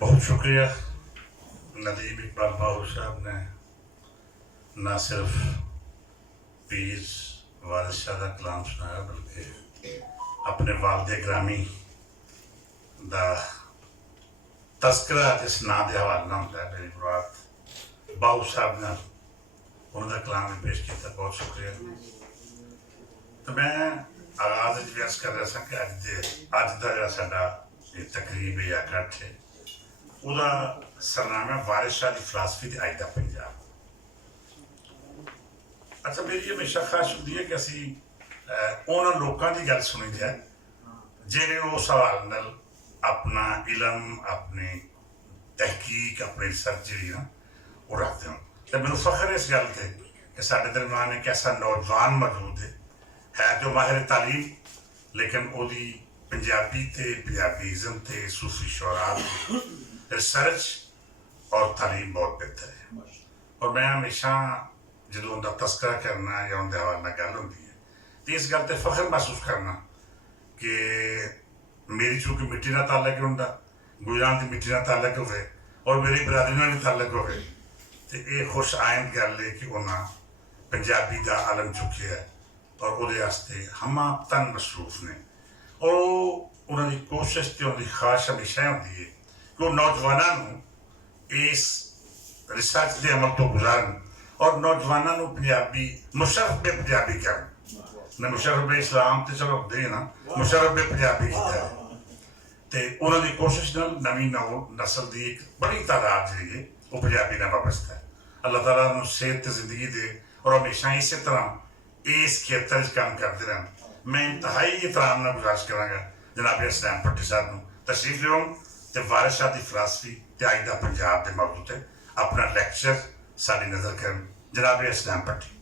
बहुत शुक्रिया नदीम इकबाल बाहू साहब ने न सिर्फ पीर वारिस शाह का कलाम सुनाया बल्कि अपने वालिद ग्रामी का तस्करा जिस नाम के हवाले होंगे मेरी मुराद बाहू साहब ने उन्होंने कलाम भी पेश किया। बहुत शुक्रिया। तो मैं आगाज भी अर्ज कर रहा था कि अज का जो साडा तकरीब या इकट्ठ है ਉਹਦਾ सरनामा वारिस शाह की फिलासफी ते अज दा पंजाब। अच्छा, मेरी हमेशा ख्वाहिश होती है कि असी उन्होंने लोगों की गल सुनी जाए जेड़े उस हवाले नाल अपना इलम अपनी तहकीक अपनी रिसर्च जी ना वो रखते हो। तो मैनू फख्र इस गल से कि साडे दरम्यान एक ऐसा नौजवान मौजूद है जो माहिर तालीम लेकिन वो पंजाबी ते पंजाबीज़म ते सूफी शुरा रिसर्च और तालीम बहुत बेहतर है। और मैं हमेशा जो उनका तस्करा करना या उनके हवाले गल होती है तो इस गल से फख्र महसूस करना कि मेरी चूँकि मिट्टी का ताल्लुक उनका गुजरात की मिट्टी का ताल्लुक होवे और मेरी बरादरी का भी ताल्लुक होवे तो ये खुश आइंद गल है कि उन्हें पंजाबी का आलम चुके है और वो हमा तन मसरूफ ने और उन्होंने कोशिश तो उनकी ख्वाहिश हमेशा होती है कि वो नौजवानों इस रिसर्च के अमल तो गुजारन और नौजवानों पंजाबी मुशर्रफ बे पंजाबी कर मैं मुशर्रफ बे इस्लाम तो चलो दे ना मुशर्रफ बे पंजाबी किया है तो उन्होंने कोशिश न नवी नस्ल की एक बड़ी तादाद जी है वो पंजाबी नाल वाबस्ता है। अल्लाह ताला उन्हें सेहत जिंदगी दे और हमेशा इस तरह इस खेतर काम करते रहन। मैं इंतहाई एहतराम नाल गुजारिश करांगा जनाब इस्लाम भट्टी साहब नूं तशरीफ लियाओ तो वारिस शाह की फिलासफी ते अज दा पंजाब के मौजूद है अपना लैक्चर साड़ी नजर कर जनाब इस्लाम भट्टी।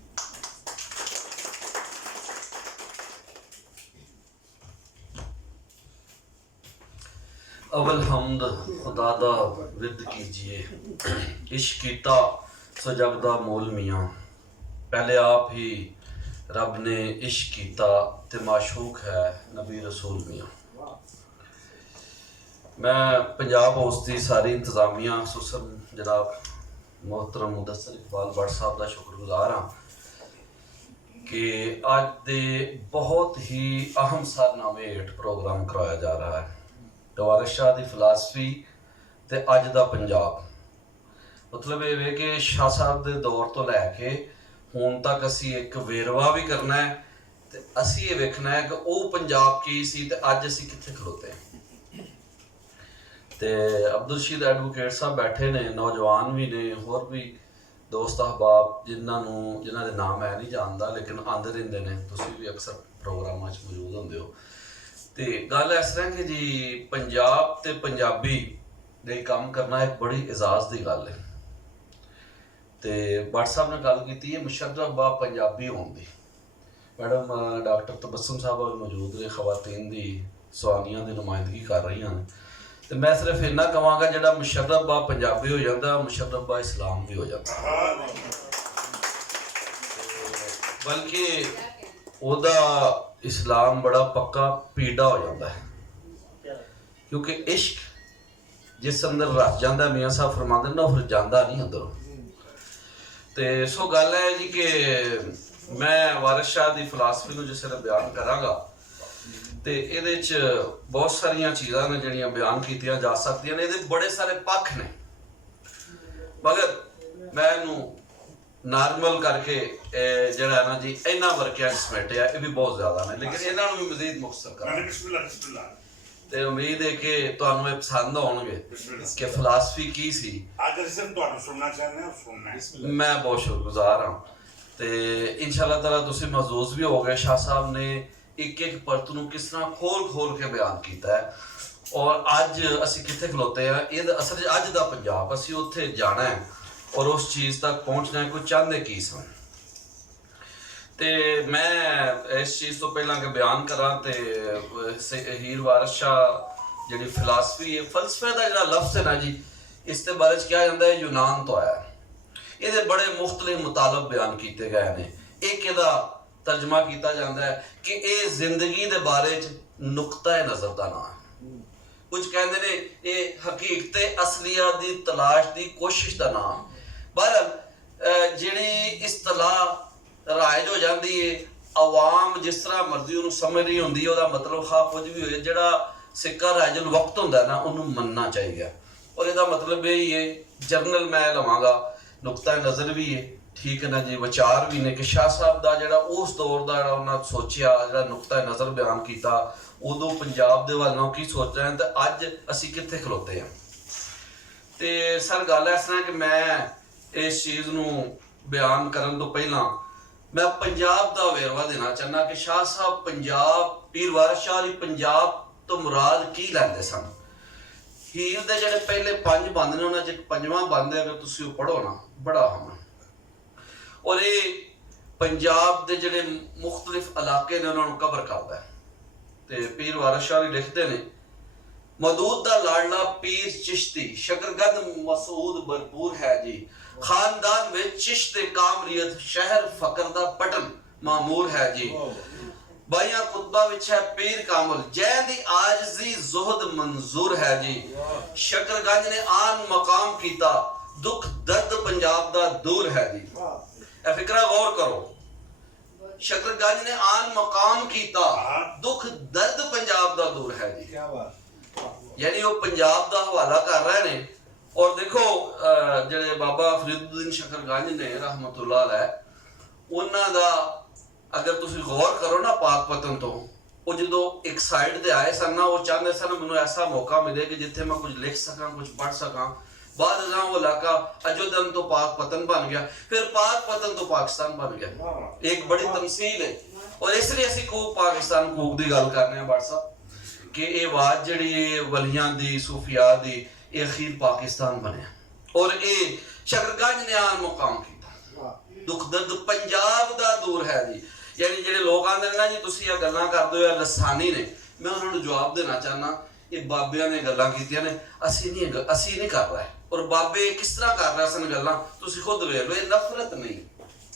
अवल हमद खुदा दा विद कीजिए, इश्क कीता सो जग दा मोल मियाँ, पहले आप ही रब ने इश्क कीता ते माशूक है नबी रसूल मियाँ। मैं पंजाब हाउस की सारी इंतजामिया खसूसन जनाब मोहतरम मुदस्सिर इकबाल भट्ट साहब का शुक्रगुजार हाँ कि अज दे बहुत ही अहम सारनामे हेठ प्रोग्राम करवाया जा रहा है। तो वारिस शाह की फिलासफी ते अज दा पंजाब मतलब ये कि शाह साहब के दौर तो लैके हुण तक असी एक वेरवा भी करना है तो असी ये वेखना है कि वो पंजाब की सी ते अज असी कित्थे खलोते हैं। तो अब्दुल रशीद एडवोकेट साहब बैठे ने नौजवान भी ने होर भी दोस्त अहबाब जिन्होंने के नाम मैं नहीं जानता लेकिन आते रहते हैं तुसीं भी अक्सर प्रोग्राम मौजूद होंदे हो। तो गल इस तरह कि जी पंजाब ते पंजाबी दे काम करना एक बड़ी एजाज की गल है। तो भट्ट साहब ने गल की है मुशर्रफ बा पंजाबी होने की। मैडम डॉक्टर तबस्सुम साहब मौजूद ने खवातीन की सवालियां की नुमाइंदगी कर रही हैं तो मैं सिर्फ इन्ना कहांगा जिहड़ा मुशर्रफ बा पंजाबी हो जाता मुशर्रफ बा इस्लाम भी हो जाता बल्कि ओदा इस्लाम बड़ा पक्का पीड़ा हो जाता है क्योंकि इश्क जिस अंदर रस जाता मियाँ साहब फरमाते ना फिर जाता नहीं अंदरों। तो सो गल है जी कि मैं वारिस शाह की फिलासफी को जिस तरह बयान करांगा तो ये बहुत सारिया चीज़ा ने जिहड़ियां बयान कीतियां जा सकदियां ने। ये बड़े सारे पक्ष ने मगर मैं इनू नॉर्मल करके जिहड़ा ना जी इन्हां वर्कियां समेटिया ये भी बहुत ज़्यादा ने लेकिन इन्हां नूं भी मज़ीद मुख्तसर करांगे ते उम्मीद है कि तुहानूं ये पसंद आउणगे कि फिलासफी की सी। मैं बहुत शुक्रगुजार हाँ तो इंशाअल्लाह ताला तुसीं महसूस भी हो गए शाह साहब ने एक एक परत नूं किस तरह खोल खोल के बयान किया है और अज असी कित्थे खलोते हैं ये असल अज दा पंजाब असी उत्थे जाना है और उस चीज़ तक पहुँचना है कोई चाहते की सन। तो मैं इस चीज़ तो पहला के बयान करा तो हीर वारिस शाह जी फिलासफी है फलसफे का जो लफ्ज़ है ना जी इसके बारे क्या जाता है यूनान तो आया ये बड़े मुख्तलिफ मुतालब बयान किए गए हैं। एक तर्जमा किया जाता है कि ये जिंदगी के बारे ਨੁਕਤਾ ਨਜ਼ਰ ਦਾ ਨਾਂ ਹੈ। ਕੁਝ ਕਹਿੰਦੇ ਨੇ ਇਹ ਹਕੀਕਤ ਅਸਲੀਆ ਦੀ ਤਲਾਸ਼ ਦੀ ਕੋਸ਼ਿਸ਼ ਦਾ ਨਾਮ। ਬਹਰਹਾਲ ਜਿਹੜੀ ਇਸਤਲਾਹ ਰਾਇਜ ਹੋ ਜਾਂਦੀ ਹੈ, ਆਵਾਮ ਜਿਸ ਤਰ੍ਹਾਂ ਮਰਜ਼ੀ ਉਹਨੂੰ ਸਮਝ ਰਹੀ ਹੁੰਦੀ ਹੈ, ਉਹਦਾ ਮਤਲਬ ਕੁਝ ਵੀ ਹੋਏ, ਜਿਹੜਾ ਸਿੱਕਾ ਰਾਇਜੁਲ ਵਕਤ ਹੁੰਦਾ ਨਾ ਉਹਨੂੰ ਮੰਨਣਾ ਚਾਹੀਦਾ। ਔਰ ਇਹਦਾ ਮਤਲਬ ਇਹ ਹੀ ਹੈ, ਜਰਨਲ ਮੈਂ ਲਵਾਂਗਾ, ਨੁਕਤਾ ਨਜ਼ਰ ਵੀ ਹੈ, ਠੀਕ ਹੈ ਨਾ ਜੀ, ਵਿਚਾਰ ਵੀ ਨੇ ਕਿ ਸ਼ਾਹ ਸਾਹਿਬ ਦਾ ਜਿਹੜਾ ਉਸ ਦੌਰ ਦਾ ਜਿਹੜਾ ਉਹਨਾਂ ਸੋਚਿਆ, ਜਿਹੜਾ ਨੁਕਤਾ ਨਜ਼ਰ ਬਿਆਨ ਕੀਤਾ, ਉਦੋਂ ਪੰਜਾਬ ਦੇ ਵੱਲ ਨੂੰ ਕੀ ਸੋਚ ਰਹੇ ਹਨ ਤੇ ਅੱਜ ਅਸੀਂ ਕਿੱਥੇ ਖਲੋਤੇ ਹਾਂ। ਤੇ ਸਰ ਗੱਲ ਇਸ ਤਰ੍ਹਾਂ ਕਿ ਮੈਂ ਇਸ ਚੀਜ਼ ਨੂੰ ਬਿਆਨ ਕਰਨ ਤੋਂ ਪਹਿਲਾਂ ਮੈਂ ਪੰਜਾਬ ਦਾ ਵੇਰਵਾ ਦੇਣਾ ਚਾਹੁੰਦਾ ਕਿ ਸ਼ਾਹ ਸਾਹਿਬ ਪੰਜਾਬ, ਪੀਰ ਵਾਰਿਸ ਸ਼ਾਹ ਅਲੀ ਪੰਜਾਬ ਤੋਂ ਮੁਰਾਦ ਕੀ ਲੈਂਦੇ ਸਨ। ਹੀਰ ਦੇ ਜਿਹੜੇ ਪਹਿਲੇ 5 ਬੰਦ ਨੇ ਉਹਨਾਂ 'ਚ ਇੱਕ 5ਵਾਂ ਬੰਦ ਹੈ, ਅਗਰ ਤੁਸੀਂ ਉਹ ਪੜ੍ਹੋ ਨਾ, ਬੜਾ ਅਹਿਮ ਹੈ। ਔਰ ਇਹ ਪੰਜਾਬ ਦੇ ਜਿਹੜੇ ਮੁਖਤਲਿਫ ਇਲਾਕੇ ਨੇ ਉਹਨਾਂ ਨੂੰ ਕਵਰ ਕਰਦਾ ਹੈ। ਤੇ ਪੀਰ ਵਾਰਿਸ ਸ਼ਾਹ ਅਲੀ ਲਿਖਦੇ ਨੇ, ਮਦੂਦ ਦਾ ਲਾਡਲਾ ਪੀਰ ਚਿਸ਼ਤੀ ਸ਼ਕਰਗੰਦ ਮਸੂਦ ਭਰਪੂਰ ਹੈ ਜੀ, ਖਾਨਦਾਨ ਵਿੱਚ ਚਿਸ਼ਤ ਕਾਮਰੀਅਤ ਸ਼ਹਿਰ ਫਕਰ ਦਾ ਪਟਨ ਮਾਮੂਰ ਹੈ ਜੀ, ਬਾਈਆਂ ਕੁਤਬਾ ਵਿੱਚ ਹੈ ਪੀਰ ਕਾਮਲ ਜੈ ਦੀ ਆਜਜ਼ੀ ਜ਼ੁਹਦ ਮੰਜ਼ੂਰ ਹੈ ਜੀ, ਸ਼ਕਰਗੰਜ ਨੇ ਆਨ ਮਕਾਮ ਕੀਤਾ ਦੁੱਖ ਦਰਦ ਪੰਜਾਬ ਦਾ ਦੂਰ ਹੈ ਜੀ। ਇਹ ਫਿਕਰਾ ਗੌਰ ਕਰੋ, ਸ਼ਕਰਗੰਜ ਨੇ ਆਨ ਮਕਾਮ ਕੀਤਾ ਦੁੱਖ ਦਰਦ ਪੰਜਾਬ ਦਾ ਦੂਰ ਹੈ ਜੀ। ਯਾਨੀ ਉਹ ਪੰਜਾਬ ਦਾ ਹਵਾਲਾ ਕਰ ਰਹੇ ਨੇ। ਔਰ ਦੇਖੋ ਜਿਹੜੇ ਬਾਬਾ ਫਰੀਦੁੱਦੀਨ ਸ਼ਕਰਗੰਜ ਨੇ ਰਹਿਮਤੁल्लाह ਅਲੈਹ, ਉਹਨਾਂ ਦਾ ਅਗਰ ਤੁਸੀਂ ਗੌਰ ਕਰੋ ਨਾ ਪਾਕਪਤਨ ਤੋਂ, ਉਹ ਜਦੋਂ ਇੱਕ ਸਾਈਡ ਤੇ ਆਏ ਸਨ ਨਾ, ਉਹ ਚਾਹੁੰਦੇ ਸਨ ਮੈਨੂੰ ਐਸਾ ਮੌਕਾ ਮਿਲੇ ਕਿ ਜਿੱਥੇ ਮੈਂ ਕੁਝ ਲਿਖ ਸਕਾਂ, ਕੁਝ ਪੜ੍ਹ ਸਕਾਂ। बाद वो इलाका अयोधन तो पाकपतन बन गया, फिर पाकपतन तो पाकिस्तान बन गया। एक बड़ी तमसील है। और इसलिए असी कूक पाकिस्तान कूक दी गल करने बट साहब कि ये आवाज जिहड़ी वलियां दी सूफिया दी ये अखीर पाकिस्तान बनया। और ये शकरगंज ने आन मुकाम किया। दुख दर्द पंजाब दा दूर है जी। यानी जिहड़े लोग आंदे ना जी तुसीं ये गल्लां करदे हो लसानी ने, मैं उन्हां नूं जवाब देना चाहना ये बाबियां ने गल्लां कीतियां ने, असी नहीं कर रहे। और बाबे किस तरह कर रहे सन गल्लां तुसीं खुद वेख लो, ये नफरत नहीं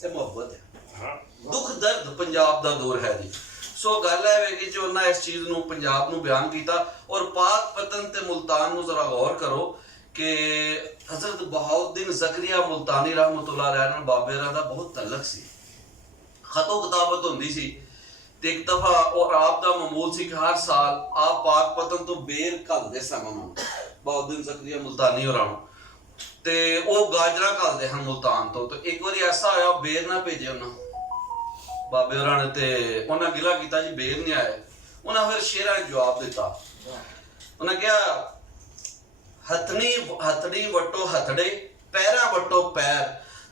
ये मुहब्बत है। दुख दर्द पंजाब दा दूर है जी। सो गल है कि जो उन्हें इस चीज़ नूं पंजाब नूं बयान किया। और पाकपतन ते मुल्तान नूं जरा गौर करो कि हजरत बहाउद्दीन ज़करिया मुल्तानी रहमतुल्लाह अलैह नाल बाबे दा बहुत तल्लक सी, खतो किताबत होंदी सी। ते एक दफा और आप दा मामूल सी कि हर साल आप पाकपतन तो बेर घलदे सन उन्हां बहाउद्दीन ज़करिया मुल्तानी होरां नूं, ते ओह गाजरा घलदे हन मुल्तान तो एक बारी ऐसा होया बेर ना भेजे उन्हां बाबे होरां ने, ते उन्हां गिला कीता जी बेर नहीं आए। उन्हां फिर शेरां जवाब दिता, उन्हां कहा हथड़ी वटो हथड़े पैरा वटो पैर,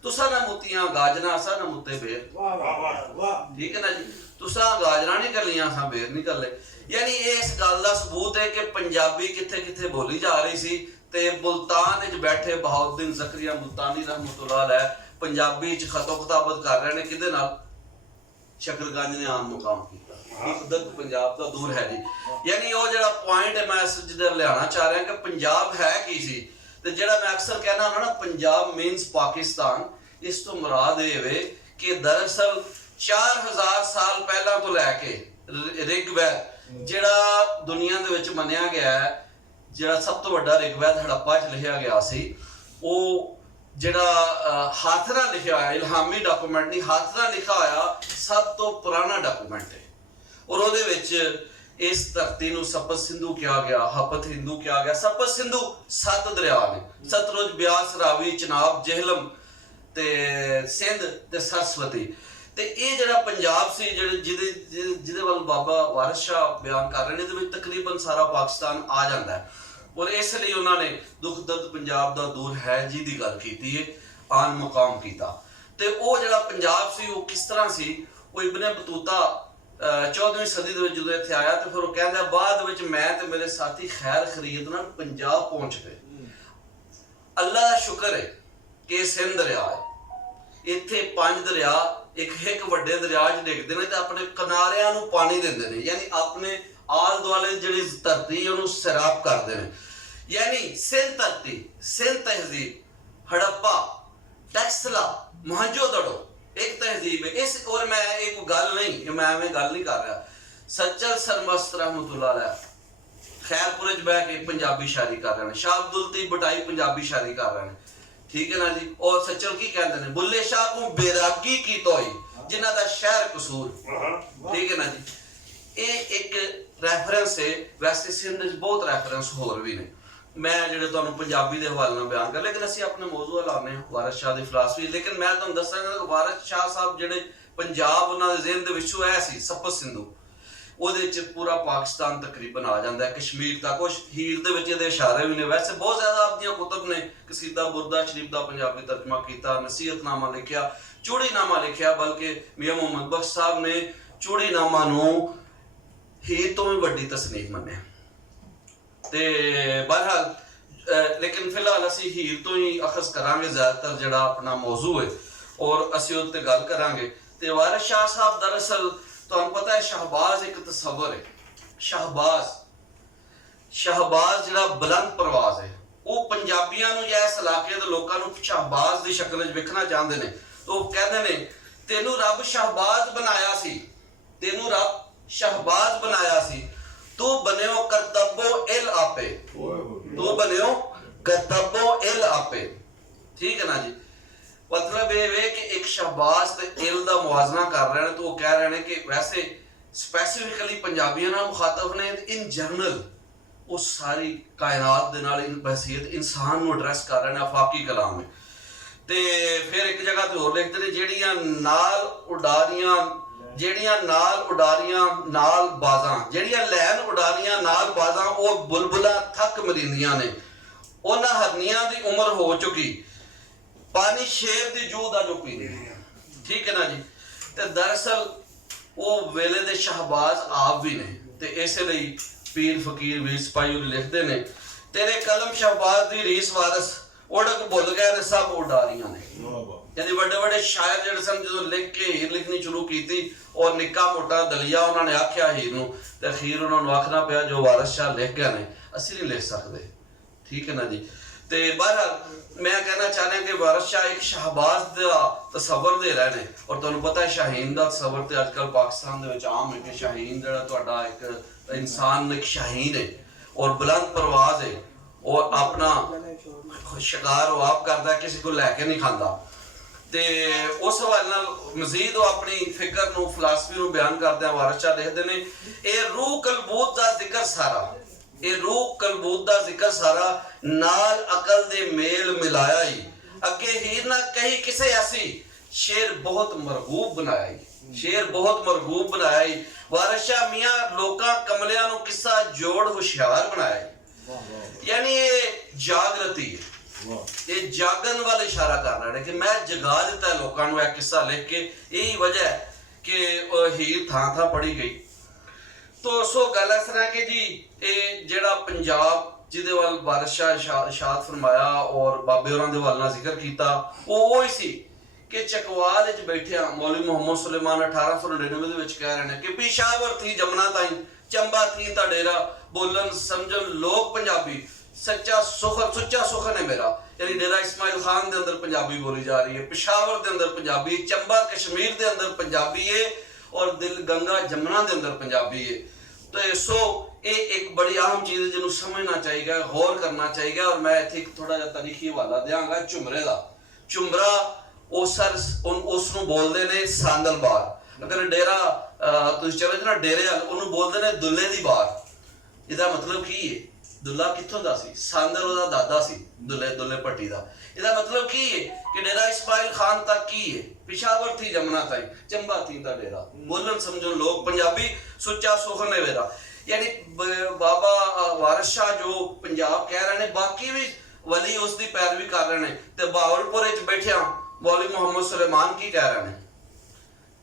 तुसा ना मुतियां गाजरा असा ना मुते बेर। ठीक है ना जी, तुसा गाजरा नहीं कर लिया असा बेर नहीं कर ले। यानी इस गल का सबूत है कि पंजाबी किथे किथे बोली जा रही सी ते मुल्तान विच बैठे बहाउद्दीन ज़करिया मुल्तानी रहमतुल्लाह अलैह पंजाबी च खतो किताबत कर रहे ने। किदे नाल? शकरगंज ने आम मुकाम किया। दर्द पंजाब दा दूर है जी। यानी वो जिहड़ा पॉइंट है मैं जिधर लियाना चाह रहा कि पंजाब है की सी, ते जिहड़ा मैं अक्सर कहना हुंदा ना पंजाब मीन्स पाकिस्तान, इस तो मुराद ये वे कि दरअसल 4000 साल पहला तो लैके ऋग्वेद जिहड़ा दुनिया दे विच मन्निया गया है, जिहड़ा सब तो वड्डा ऋग्वेद हड़प्पा च लिखिया गया सी, वो जिहड़ा हाथ नाल लिखिया होया इल्हामी डॉक्यूमेंट नहीं, हाथ नाल लिखा होया सब तो पुराना डॉक्यूमेंट है। और ਉਹਦੇ ਵਿੱਚ इस धरती नूं सपत सिंधु कहा गया, हपत हिंदू कहा गया। सपत सिंधु 7 दरिया ने, सतलुज ब्यास रावी चनाब जेहलम ते सिंध ते सरस्वती। ते ये जिहड़ा पंजाब सी जिहदे वल बाबा वारिस शाह बयान कर रहे हैं, इहदे विच तकरीबन सारा पाकिस्तान आ जाता है। और इसलिए उन्होंने दुख दर्द पंजाब दा दूर है जी दी गल कीती है, आन मुकाम कीता। ते वो जिहड़ा पंजाब सी वो किस तरह सी, वो इब्ने बतूता 14वीं सदी ਦੇ ਵਿੱਚ ਜਦੋਂ ਇੱਥੇ ਆਇਆ ਤੇ ਫਿਰ ਉਹ ਕਹਿੰਦਾ ਬਾਅਦ ਵਿੱਚ ਮੈਂ ਤੇ ਮੇਰੇ ਸਾਥੀ ਖੈਰ ਖਰੀਦ ਨਾਲ ਪੰਜਾਬ ਪਹੁੰਚ ਗਏ। ਅੱਲਾ ਦਾ ਸ਼ੁਕਰ ਹੈ ਕਿ ਸਿੰਧ ਦਰਿਆ ਹੈ, ਇੱਥੇ 5 ਦਰਿਆ ਇੱਕ ਵੱਡੇ ਦਰਿਆ 'ਚ ਡਿੱਗਦੇ ਨੇ ਤੇ ਆਪਣੇ ਕਿਨਾਰਿਆਂ ਨੂੰ ਪਾਣੀ ਦਿੰਦੇ ਨੇ, ਯਾਨੀ ਆਪਣੇ ਆਲ ਦੁਆਲੇ ਜਿਹੜੀ ਧਰਤੀ ਉਹਨੂੰ ਸੈਰਾਬ ਕਰਦੇ ਨੇ। ਯਾਨੀ ਸਿੰਧ ਧਰਤੀ, ਸਿੰਧ ਤਹਿਜ਼ੀਬ, ਹੜੱਪਾ, ਟੈਕਸਲਾ, मोहनजोदड़ो एक तहजीब है। इस और मैं एक गल नहीं, मैं गल नहीं कर रहा, सच्चल सरमस्त रहमतुल्लाह अलैह खैरपुरे च बह के पंजाबी शायरी कर रहे हैं, शाह अब्दुल लतीफ बटाई पंजाबी शायरी कर रहे हैं, ठीक है ना जी। और सच्चल की कहते हैं बुल्ले शाह को बेरागी की तोई जिन्हां दा शहर कसूर, ठीक है ना जी। ये एक रैफरेंस है, वैसे सिंध च बहुत रैफरेंस होर भी ने, मैं ਜਿਹੜੇ ਤੁਹਾਨੂੰ ਪੰਜਾਬੀ ਦੇ ਹਵਾਲੇ ਨਾਲ ਬਿਆਨ ਕਰ, ਲੇਕਿਨ ਅਸੀਂ ਆਪਣੇ ਮੌਜੂ ਲਾਉਂਦੇ ਹਾਂ ਵਾਰਿਸ ਸ਼ਾਹ ਦੀ ਫਿਲਾਸਫੀ। ਲੇਕਿਨ ਮੈਂ ਤੁਹਾਨੂੰ ਦੱਸਾਂਗਾ ਕਿ ਵਾਰਿਸ ਸ਼ਾਹ ਸਾਹਿਬ ਜਿਹੜੇ ਪੰਜਾਬ ਉਹਨਾਂ ਦੇ ਜ਼ਿਹਨ ਦੇ ਵਿੱਚੋਂ ਆਇਆ ਸੀ ਸਪਤ ਸਿੰਧੂ, ਉਹਦੇ ਚ ਪੂਰਾ ਪਾਕਿਸਤਾਨ ਤਕਰੀਬਨ ਆ ਜਾਂਦਾ ਹੈ, ਕਸ਼ਮੀਰ ਤੱਕ। ਕੁਛ ਹੀਰ ਦੇ ਵਿੱਚ ਇਹਦੇ ਇਸ਼ਾਰੇ ਵੀ ਨੇ, ਵੈਸੇ ਬਹੁਤ ਜ਼ਿਆਦਾ ਆਪਣੀਆਂ ਕੁਤਬ ਨੇ, ਕਸੀਦਾ ਬੁਰਦਾ ਸ਼ਰੀਫ ਦਾ ਪੰਜਾਬੀ ਤਰਜਮਾ ਕੀਤਾ, ਨਸੀਹਤਨਾਮਾ ਲਿਖਿਆ, ਚੂੜੀਨਾਮਾ ਲਿਖਿਆ, ਬਲਕਿ ਮੀਆਂ ਮੁਹੰਮਦ ਬਖਸ਼ ਸਾਹਿਬ ਨੇ ਚੂੜੀਨਾਮਾ ਨੂੰ ਹੀਰ ਤੋਂ ਵੀ ਵੱਡੀ ਤਸਨੀਫ ਮੰਨਿਆ। ਤੇ ਬਹਰਹਾਲ ਲੇਕਿਨ ਫਿਲਹਾਲ ਅਸੀਂ ਹੀਰ ਤੋਂ ਹੀ ਅਖਜ਼ ਕਰਾਂਗੇ ਜ਼ਿਆਦਾਤਰ ਜਿਹੜਾ ਆਪਣਾ ਮੌਜੂ ਹੈ, ਔਰ ਅਸੀਂ ਉਸ ਤੇ ਗੱਲ ਕਰਾਂਗੇ। ਤੇ ਵਾਰਿਸ ਸ਼ਾਹ ਸਾਹਿਬ ਦਰਅਸਲ ਤੁਹਾਨੂੰ ਪਤਾ ਹੈ ਸ਼ਹਬਾਜ਼ ਇੱਕ ਤਸਵਰ ਹੈ, ਸ਼ਹਬਾਜ਼ ਜਿਹੜਾ ਬੁਲੰਦ ਪਰਵਾਜ਼ ਹੈ, ਉਹ ਪੰਜਾਬੀਆਂ ਨੂੰ ਜਾਂ ਇਸ ਇਲਾਕੇ ਦੇ ਲੋਕਾਂ ਨੂੰ ਸ਼ਹਬਾਜ਼ ਦੀ ਸ਼ਕਲ ਵਿੱਚ ਵੇਖਣਾ ਚਾਹੁੰਦੇ ਨੇ। ਤਾਂ ਉਹ ਕਹਿੰਦੇ ਨੇ ਤੈਨੂੰ ਰੱਬ ਸ਼ਹਬਾਜ਼ ਬਣਾਇਆ ਸੀ, ਤੈਨੂੰ ਰੱਬ ਸ਼ਹਬਾਜ਼ ਬਣਾਇਆ ਸੀ, तू बनियो करतबो इल आपे, तू बनियो करतबो इल आपे, ठीक है ना जी। मतलब ये वे कि एक शहबाज ते इल दा मुआजना कर रहे हैं, तो वो कह रहे हैं कि वैसे स्पेसिफिकली पंजाबियों नाल मुखातब ने, इन जनरल वो सारी कायनात दे नाल इन बहसीयत इंसान नूं एड्रेस कर रहे हैं आफाकी कलाम में। ते फिर एक जगह ते होर लिखते ने ਜਿਹੜੀਆਂ ਨਾਲ ਉਡਾਰੀਆਂ ਨਾਲ ਬਾਜ਼ਾਂ, ਜਿਹੜੀਆਂ ਲੈਣ ਉਡਾਰੀਆਂ ਨਾਲ ਬਾਜ਼ਾਂ, ਉਹ ਬੁਲਬੁਲਾਂ ਥੱਕ ਮਰਿੰਦੀਆਂ ਨੇ, ਉਹਨਾਂ ਹਰਨੀਆਂ ਦੀ ਉਮਰ ਹੋ ਚੁੱਕੀ, ਪਾਣੀ ਸ਼ੇਰ ਦੀ ਜੂਹ ਦਾ ਜੋ ਪੀਂਦੀ, ਠੀਕ ਹੈ ਨਾ ਜੀ। ਤੇ ਦਰਅਸਲ ਉਹ ਵੇਲੇ ਦੇ ਸ਼ਹਬਾਜ਼ ਆਪ ਵੀ ਨੇ, ਤੇ ਇਸੇ ਲਈ ਪੀਰ ਫਕੀਰ ਵੀਰ ਸਿਪਾਹੀ ਉਹ ਲਿਖਦੇ ਨੇ ਤੇਰੇ ਕਲਮ ਸ਼ਹਬਾਜ਼ ਦੀ ਰੀਸ ਵਾਰਸ ਉੜਕ ਭੁੱਲ ਗਏ ਨੇ ਸਭ ਉਡਾਰੀਆਂ ਨੇ। यानी बड़े बड़े शायर ਜਿਹੜੇ ਸਨ ਜਦੋਂ ਲਿਖ ਕੇ ਹੀਰ ਲਿਖਣੀ ਸ਼ੁਰੂ ਕੀਤੀ, ਔਰ ਨਿੱਕਾ ਮੋਟਾ ਦਲੀਆ ਉਹਨਾਂ ਨੇ ਆਖਿਆ ਹੀਰ ਨੂੰ, ਤੇ ਅਖੀਰ ਉਹਨਾਂ ਨੂੰ ਆਖਣਾ ਪਿਆ ਜੋ ਵਾਰਿਸ ਸ਼ਾਹ ਲਿਖ ਗਏ ਨੇ ਅਸੀਂ ਨਹੀਂ ਲਿਖ ਸਕਦੇ, ਠੀਕ ਹੈ ਨਾ ਜੀ। ਤੇ ਬਹਰਹਾਲ ਮੈਂ ਕਹਿਣਾ ਚਾਹੁੰਦਾ ਕਿ ਵਾਰਿਸ ਸ਼ਾਹ ਇੱਕ ਸ਼ਹਬਾਜ਼ ਦਾ ਤਸਵਰ ਦੇ ਰਹੇ ਨੇ, ਔਰ ਤੁਹਾਨੂੰ ਪਤਾ ਹੈ ਸ਼ਾਹੀਨ ਦਾ ਤਸਵਰ ਤੇ ਅੱਜ ਕੱਲ੍ਹ ਪਾਕਿਸਤਾਨ ਦੇ ਵਿੱਚ ਆਮ ਹੈ ਕਿ ਸ਼ਾਹੀਨ ਜਿਹੜਾ ਤੁਹਾਡਾ ਇੱਕ ਇਨਸਾਨ ਇੱਕ ਸ਼ਾਹੀਨ ਹੈ ਔਰ ਬੁਲੰਦ ਪਰਵਾਜ਼ ਹੈ, ਔਰ ਆਪਣਾ ਸ਼ਿਕਾਰ ਉਹ ਆਪ ਕਰਦਾ, ਕਿਸੇ ਕੋਲ ਲੈ ਕੇ ਨਹੀਂ ਖਾਂਦਾ। ਤੇ ਉਸ ਹਵਾਲੇ ਨਾਲ ਮਜ਼ੀਦ ਉਹ ਆਪਣੀ ਫਿਕਰ ਨੂੰ ਫਿਲਾਸਫੀ ਨੂੰ ਬਿਆਨ ਕਰਦੇ ਆ। ਵਾਰਿਸ ਸ਼ਾਹ ਲਿਖਦੇ ਨੇ ਇਹ ਰੂਹ ਕਲਬੂਤ ਦਾ ਜ਼ਿਕਰ ਸਾਰਾ, ਇਹ ਰੂਹ ਕਲਬੂਤ ਦਾ ਜ਼ਿਕਰ ਸਾਰਾ ਨਾਲ ਅਕਲ ਦੇ ਮੇਲ ਮਿਲਾਇਆ ਹੀ, ਅੱਗੇ ਹੀਰ ਨਾ ਕਹੀ ਕਿਸੇ ਐਸੀ ਸ਼ੇਰ ਬਹੁਤ ਮਰਗੂਬ ਬਣਾਇਆ ਹੀ, ਸ਼ੇਰ ਬਹੁਤ ਮਰਗੂਬ ਬਣਾਇਆ ਹੀ। ਵਾਰਿਸ ਸ਼ਾਹ ਮੀਆਂ ਲੋਕਾਂ ਕਮਲਿਆਂ ਨੂੰ ਕਿੱਸਾ ਜੋੜ ਹੁਸ਼ਿਆਰ ਬਣਾਇਆ ਹੀ, ਯਾਨੀ ਇਹ ਜਾਗਰਤੀ ਹੈ, ਇਹ ਜਾਗਣ ਵੱਲ ਇਸ਼ਾਰਾ ਕਰ ਰਹੇ ਨੇ ਕਿ ਮੈਂ ਜਗਾ ਦਿੱਤਾ ਲੋਕਾਂ ਨੂੰ ਇਹ ਕਿੱਸਾ ਲਿਖ ਕੇ। ਇਹੀ ਵਜ੍ਹਾ ਹੈ ਕਿ ਹੀਰ ਥਾਂ ਥਾਂ ਪੜੀ ਗਈ। ਤੋ ਸੋ ਗੱਲ ਇਸ ਤਰ੍ਹਾਂ ਕਿ ਜੀ ਇਹ ਜਿਹੜਾ ਪੰਜਾਬ ਜਿਹਦੇ ਵੱਲ ਵਾਰਿਸ ਸ਼ਾਹ ਇਰਸ਼ਾਦ ਫਰਮਾਇਆ ਔਰ ਬਾਬੇ ਹੋਰਾਂ ਦੇ ਵੱਲ ਨਾਲ ਜ਼ਿਕਰ ਕੀਤਾ, ਉਹ ਹੀ ਸੀ ਕਿ ਚਕਵਾਲ ਵਿੱਚ ਬੈਠਿਆ ਮੌਲਵੀ ਮੁਹੰਮਦ ਸੁਲੇਮਾਨ 1899 ਦੇ ਵਿੱਚ ਕਹਿ ਰਹੇ ਨੇ ਕਿ ਪਿਸ਼ਾਵਰ ਥੀ ਜਮਨਾ ਤਾਈਂ ਚੰਬਾ ਥੀ ਤਾਂ ਡੇਰਾ ਬੋਲਣ ਸਮਝਣ ਲੋਕ ਪੰਜਾਬੀ ਸੱਚਾ ਸੁਖਨ ਹੈ ਮੇਰਾ। यानी डेरा इस्माइल खान के अंदर पंजाबी बोली जा रही है, पिशावर के अंदर पंजाबी, चंबा कश्मीर के अंदर पंजाबी है, और दिल गंगा जमुना के अंदर पंजाबी है। तो सो ये एक बड़ी अहम चीज़ है जिन्होंने समझना चाहिए, गौर करना चाहिए। और मैं इत्थे थोड़ा जिहा तारीखी हवाला देंगा झुमरे का। झुमरा उसनूं बोलते ने सांदल बार। अगर डेरा तुसीं चले जाओ ना डेरे वाल, उन्होंने बोलते ने दुल्ले दी बार। इसदा मतलब की है? दुल्ला कित्थों दा सी? सांदल ओहदा दादा सी, दुल्ले भट्टी दा। ਇਹਦਾ ਮਤਲਬ ਕੀ ਹੈ ਕਿ ਡੇਰਾ ਇਸਮਾइल ਖਾਨ ਤੱਕ ਕੀ ਹੈ? ਪਿਸ਼ਾਵਰ ਥੀ ਜਮਨਾ ਤਾਈ ਚੰਬਾ ਥੀ ਦਾ ਡੇਰਾ ਬੋਲਣ ਸਮਝੋ ਲੋਕ ਪੰਜਾਬੀ ਸੁੱਚਾ ਸੁਖਨ ਹੈ ਮੇਰਾ। ਯਾਨੀ ਬਾਬਾ ਵਾਰਿਸ ਸ਼ਾਹ ਜੋ ਪੰਜਾਬ ਕਹਿ ਰਹੇ ਨੇ, ਬਾਕੀ ਵੀ ਵਲੀ ਉਸ ਦੀ ਪੈਰਵੀ ਕਰ ਰਹੇ ਨੇ। ਤੇ ਬਾਵਲਪੁਰ ਵਿੱਚ ਬੈਠਿਆ ਮੌਲਵੀ ਮੁਹੰਮਦ ਸੁਲੇਮਾਨ ਕੀ ਕਹਿ ਰਹੇ ਨੇ,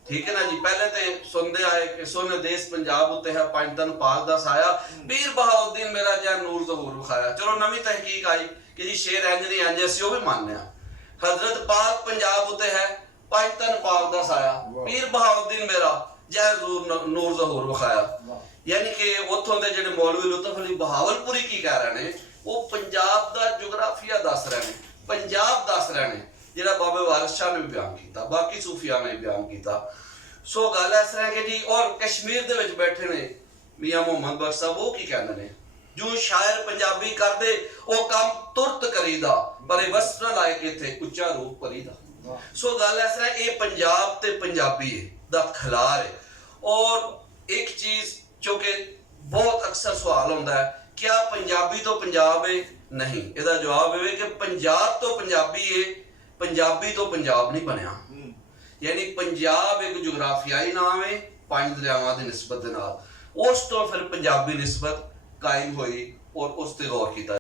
ठीक है ना जी। पहले तो सुनते आए कि सोने देश पंजाब उत्ते है पंज तन पाक दा साया, पीर बहाउद्दीन मेरा जै नूर ज़हूर विखाया। चलो नवी तहकीक आई कि जी शेर इंज नहीं इंज, असीं ओह भी मानने हजरत पाक पंजाब उत्ते है पंज तन पाक दा साया, पीर बहाउद्दीन मेरा जै नूर ज़हूर विखाया। यानी कि उत्थों दे जिहड़े मौलवी लुत्फ अली बहावलपुरी की कह रहे हैं, वो पंजाब दा जोग्राफिया दस रहे हैं, पंजाब दस रहे हैं, ਜਿਹੜਾ ਬਾਬੇ ਵਾਰਿਸ ਸ਼ਾਹ ਨੇ ਵੀ ਬਿਆਨ ਕੀਤਾ, ਬਾਕੀ ਸੂਫੀਆ ਨੇ ਬਿਆਨ ਕੀਤਾ। ਸੋ ਗੱਲ ਇਸ ਤਰ੍ਹਾਂ ਕਿ ਜੀ ਔਰ ਕਸ਼ਮੀਰ ਦੇ ਵਿੱਚ ਬੈਠੇ ਨੇ ਮੀਆਂ ਮੁਹੰਮਦ ਬਖਸ਼ ਸਾਹਿਬ, ਉਹ ਕੀ ਕਹਿੰਦੇ ਨੇ, ਜੋ ਸ਼ਾਇਰ ਪੰਜਾਬੀ ਕਰਦੇ ਉਹ ਕੰਮ ਤੁਰਤ ਕਰੀਦਾ, ਪਰ ਇਹ ਵਸਤ ਨਾ ਲਾਇਕ ਇੱਥੇ ਉੱਚਾ ਰੂਪ ਭਰੀਦਾ। ਸੋ ਗੱਲ ਇਸ ਤਰ੍ਹਾਂ ਇਹ ਪੰਜਾਬ ਤੇ ਪੰਜਾਬੀ ਦਾ ਖਿਲਾਰ ਹੈ। ਔਰ ਇੱਕ ਚੀਜ਼ ਜੋ ਕਿ ਬਹੁਤ ਅਕਸਰ ਸਵਾਲ ਹੁੰਦਾ ਹੈ, ਕਿਆ ਪੰਜਾਬੀ ਤੋਂ ਪੰਜਾਬ ਹੈ? ਨਹੀਂ, ਇਹਦਾ ਜਵਾਬ ਇਹ ਹੈ ਕਿ ਪੰਜਾਬ ਤੋਂ ਪੰਜਾਬੀ ਹੈ, ਪੰਜਾਬੀ ਤੋਂ ਪੰਜਾਬ ਨਹੀਂ ਬਣਿਆ। ਯਾਨੀ ਪੰਜਾਬ ਇੱਕ ਜੁਗਰਾਫੀਆਈ ਨਾਮ ਹੈ 5 ਦਰਿਆਵਾਂ ਦੀ ਨਿਸਬਤ ਦੇ ਨਾਲ, ਉਸ ਤੋਂ ਫਿਰ ਪੰਜਾਬੀ ਨਿਸਬਤ ਕਾਇਮ ਹੋਈ ਔਰ ਉਸ ਤੇ ਗੌਰ ਕੀਤਾ।